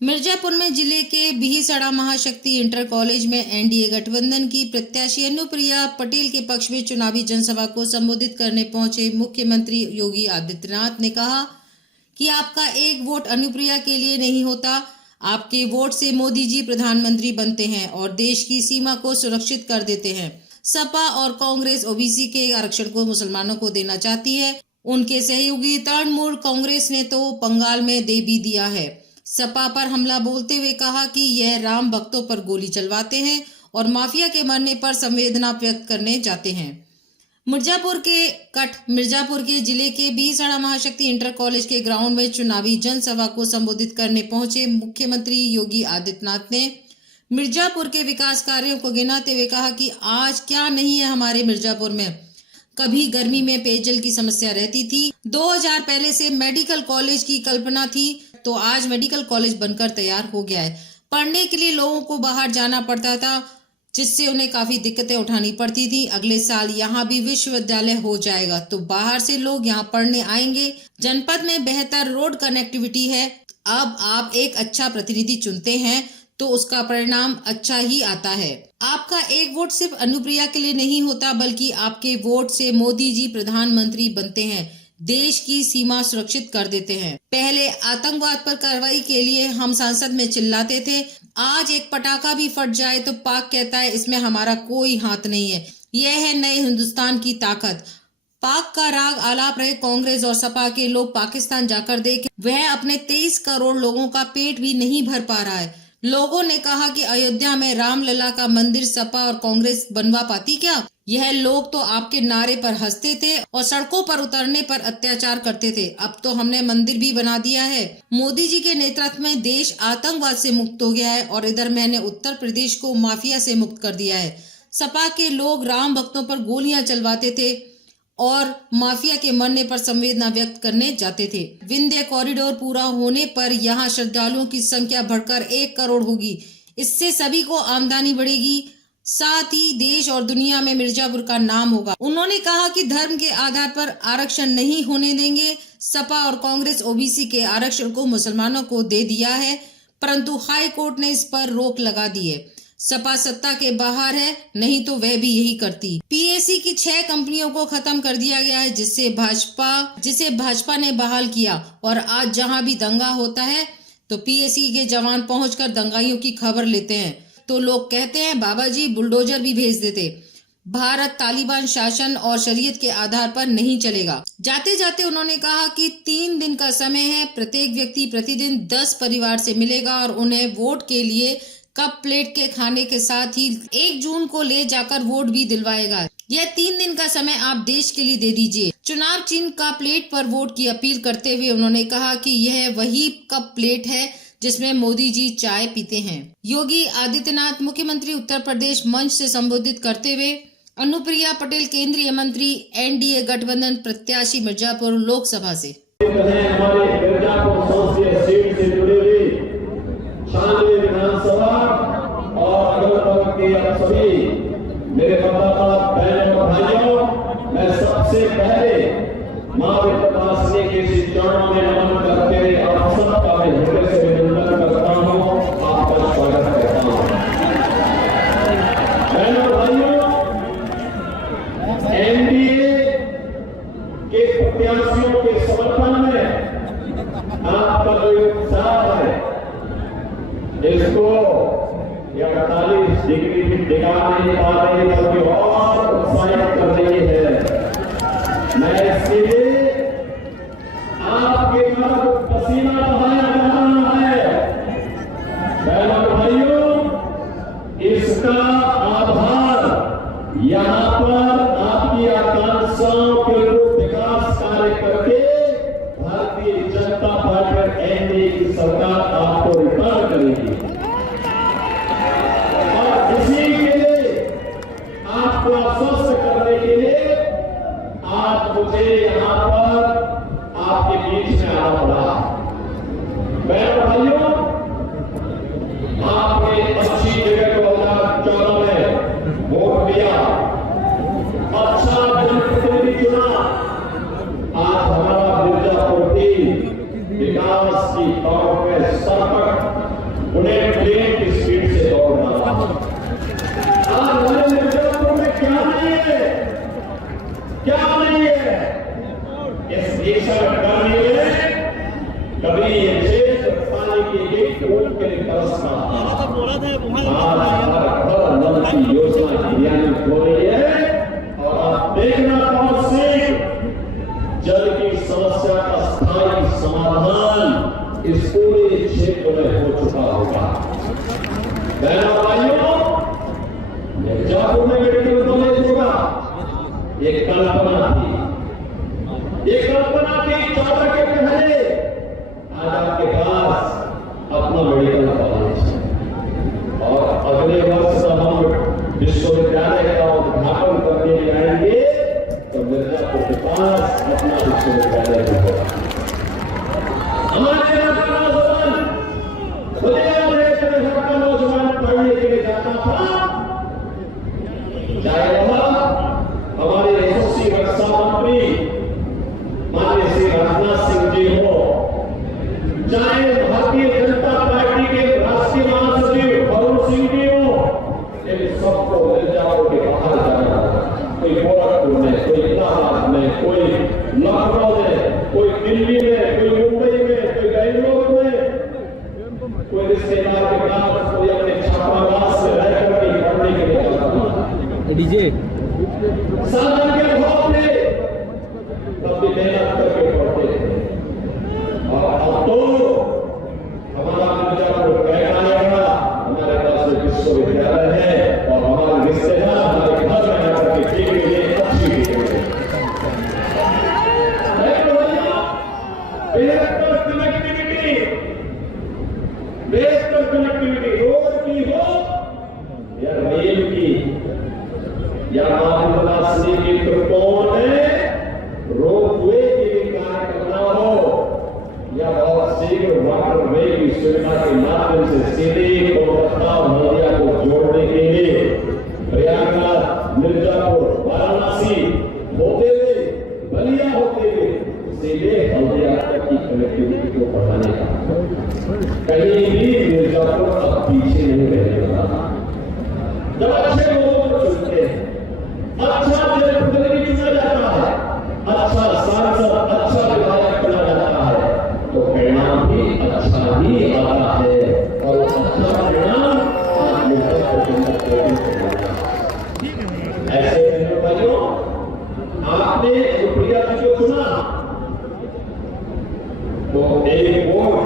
मिर्जापुर में जिले के बिहिसड़ा महाशक्ति इंटर कॉलेज में एनडीए गठबंधन की प्रत्याशी अनुप्रिया पटेल के पक्ष में चुनावी जनसभा को संबोधित करने पहुंचे मुख्यमंत्री योगी आदित्यनाथ ने कहा कि आपका एक वोट अनुप्रिया के लिए नहीं होता, आपके वोट से मोदी जी प्रधानमंत्री बनते हैं और देश की सीमा को सुरक्षित कर देते हैं। सपा और कांग्रेस ओबीसी के आरक्षण को मुसलमानों को देना चाहती है। उनके सहयोगी तृणमूल कांग्रेस ने तो बंगाल में दे भी दिया है। सपा पर हमला बोलते हुए कहा कि यह राम भक्तों पर गोली चलवाते हैं और माफिया के मरने पर संवेदना व्यक्त करने जाते हैं। मिर्जापुर के जिले के बिहिसड़ा महाशक्ति इंटर कॉलेज के ग्राउंड में चुनावी जनसभा को संबोधित करने पहुंचे मुख्यमंत्री योगी आदित्यनाथ ने मिर्जापुर के विकास कार्यों को गिनाते हुए कहा कि आज क्या नहीं है हमारे मिर्जापुर में। कभी गर्मी में पेयजल की समस्या रहती थी, 2000 पहले से मेडिकल कॉलेज की कल्पना थी तो आज मेडिकल कॉलेज बनकर तैयार हो गया है। पढ़ने के लिए लोगों को बाहर जाना पड़ता था, जिससे उन्हें काफी दिक्कतें उठानी पड़ती थी। अगले साल यहाँ भी विश्वविद्यालय हो जाएगा तो बाहर से लोग यहाँ पढ़ने आएंगे। जनपद में बेहतर रोड कनेक्टिविटी है। अब आप एक अच्छा प्रतिनिधि चुनते हैं तो उसका परिणाम अच्छा ही आता है। आपका एक वोट सिर्फ अनुप्रिया के लिए नहीं होता, बल्कि आपके वोट से मोदी जी प्रधानमंत्री बनते हैं, देश की सीमा सुरक्षित कर देते हैं। पहले आतंकवाद पर कार्रवाई के लिए हम संसद में चिल्लाते थे, आज एक पटाखा भी फट जाए तो पाक कहता है इसमें हमारा कोई हाथ नहीं है। यह है नए हिंदुस्तान की ताकत। पाक का राग आलाप रहे कांग्रेस और सपा के लोग पाकिस्तान जाकर देखें, वह अपने 23 करोड़ लोगों का पेट भी नहीं भर पा रहा है। लोगों ने कहा कि अयोध्या में रामलला का मंदिर सपा और कांग्रेस बनवा पाती क्या? यह लोग तो आपके नारे पर हंसते थे और सड़कों पर उतरने पर अत्याचार करते थे। अब तो हमने मंदिर भी बना दिया है। मोदी जी के नेतृत्व में देश आतंकवाद से मुक्त हो गया है और इधर मैंने उत्तर प्रदेश को माफिया से मुक्त कर दिया है। सपा के लोग राम भक्तों पर गोलियां चलवाते थे और माफिया के मरने पर संवेदना व्यक्त करने जाते थे। विंध्य कॉरिडोर पूरा होने पर यहाँ श्रद्धालुओं की संख्या बढ़कर 1 करोड़ होगी। इससे सभी को आमदनी बढ़ेगी, साथ ही देश और दुनिया में मिर्जापुर का नाम होगा। उन्होंने कहा कि धर्म के आधार पर आरक्षण नहीं होने देंगे। सपा और कांग्रेस ओबीसी के आरक्षण को मुसलमानों को दे दिया है, परंतु हाई कोर्ट ने इस पर रोक लगा दी है। सपा सत्ता के बाहर है, नहीं तो वह भी यही करती। पीएसी की 6 कंपनियों को खत्म कर दिया गया है, जिसे भाजपा ने बहाल किया। और आज जहां भी दंगा होता है तो पीएसी के जवान पहुंचकर दंगाइयों की खबर लेते हैं, तो लोग कहते हैं बाबा जी बुलडोजर भी भेज देते। भारत तालिबान शासन और शरीयत के आधार पर नहीं चलेगा। जाते जाते उन्होंने कहा कि 3 दिन का समय है, प्रत्येक व्यक्ति प्रतिदिन 10 परिवार से मिलेगा और उन्हें वोट के लिए कप प्लेट के खाने के साथ ही 1 जून को ले जाकर वोट भी दिलवाएगा। यह 3 दिन का समय आप देश के लिए दे दीजिए। चुनाव चिन्ह का प्लेट पर वोट की अपील करते हुए उन्होंने कहा कि यह वही कप प्लेट है जिसमें मोदी जी चाय पीते हैं। योगी आदित्यनाथ मुख्यमंत्री उत्तर प्रदेश मंच से संबोधित करते हुए अनुप्रिया पटेल केंद्रीय मंत्री एनडीए गठबंधन प्रत्याशी मिर्जापुर लोकसभा से विधानसभा और अगल-बगल के आप सभी मेरे मतदाता बहनों और भाइयों, मैं सबसे पहले मां विपदासिनी के चरणों में नमन करते हुए आप सबका मैं हृदय से अभिनंदन करता हूं, आपका स्वागत करता हूं। बहनों और भाइयों, एनडीए के प्रत्याशियों के समर्थन में आपका जो उत्साह है इसको 48 डिग्री की दिखा नहीं पा रही, बल्कि और उत्साहित कर रही है। मैं इसलिए आपके मन पसीना बहाया जा रहा है। बहनों भाइयों, इसका आधार यहाँ पर आपकी आकांक्षाओं के रूप विकास कार्य करके भारतीय जनता पार्टी एनडीए की सरकार आपको रिटर्न करेगी और इसी के लिए आपको आश्वस्त करने के लिए आज मुझे यहाँ पर आपके बीच में आना पड़ा। बहनों भाइयों, आपने अच्छी जगह 2014 में वोट दिया, अच्छा जनप्रतिनिधि चुना। आज हमारा मिर्जापुर विकास की तौर पर सतत बुलेट ट्रेन की स्पीड से दौड़ रहा है। आज हमारे मिर्जापुर में क्या नहीं है, क्या नहीं है, इस देश में डर नहीं है। कभी ये क्षेत्र पानी की एक बूंद के लिए तरसता था। आज हमारा घर नल की योजना क्रियान्वित हो रही है और आप देखना बहुत सी जल की समस्या का स्थायी समाधान इस पूरे क्षेत्र में हो चुका होगा। बहनों भाइयों, मिर्जापुर में मेडिकल कॉलेज होगा, एक कल्पना थी, एक कल्पना थी 14 के पहले। आज आपके पास अपना मेडिकल कॉलेज है और अगले वर्ष जब हम विश्वविद्यालय का उद्घाटन करने जाएंगे तो मिर्जापुर के पास अपना विश्वविद्यालय भी होगा। हमारे यहाँ का नौजवान का नौजवान पढ़ने के लिए जाता था, चाहे वह हमारे यशस्वी रक्षा मंत्री माननीय श्री राजनाथ सिंह जी हो, चाहे भारतीय जनता पार्टी के राष्ट्रीय महासचिव अरुण सिंह जी हो, इन सबको मिर्जापुर के बाहर जाना होगा। कोई गोरखपुर में, कोई इलाहाबाद में, कोई लखनऊ में, कोई दिल्ली में, कोई मुंबई में, कोई बेंगलोर में, कोई रिश्तेदार के पास, कोई अपने छात्रावास में रहकर के पढ़ने के लिए जाता डीजे साधन के अभाव में तब भी मेहनत करके पढ़ते थे। और अब तो हमारा मिर्जापुर कहलाएगा, हमारे पास एक विश्वविद्यालय है और हमारे रिश्तेदार हमारे घर में आकर के ठीक के लिए अच्छी बेहतर कनेक्टिविटी रोड की हो या रेल की या महाविद्यालय की त्रिकोण में रोपवे की भी कार्य करना हो या बहुत शीघ्र वाटरवे की सुविधा के माध्यम से सीधे कोलकाता और हल्दिया को जोड़ने के लिए प्रयागराज, मिर्जापुर, वाराणसी होते हुए, बलिया होते हुए सीधे हल्दिया तक की कनेक्टिविटी को बढ़ाने का कहीं भी मिर्जापुर अब पीछे नहीं रहने वाला। जब अच्छे लोगों को चुनते हैं, अच्छा जनप्रतिनिधि चुना जाता है, अच्छा सांसद, अच्छा विधायक चुना जाता है तो परिणाम भी अच्छा ही आता है और अच्छा परिणाम आप ऐसे भाइयों, आपने सुप्रिया जी को चुना तो एक वोट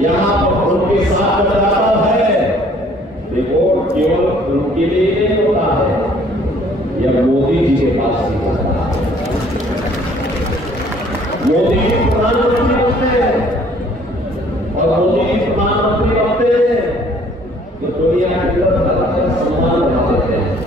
यहाँ पर उनके साथ बदलाता है। रिपोर्ट केवल उनके लिए नहीं होता है, यह मोदी जी के पास भी होता है। मोदी जी प्रधानमंत्री होते हैं और मोदी जी प्रधानमंत्री होते हैं तो दुनिया के अंदर सम्मान बढ़ाते हैं।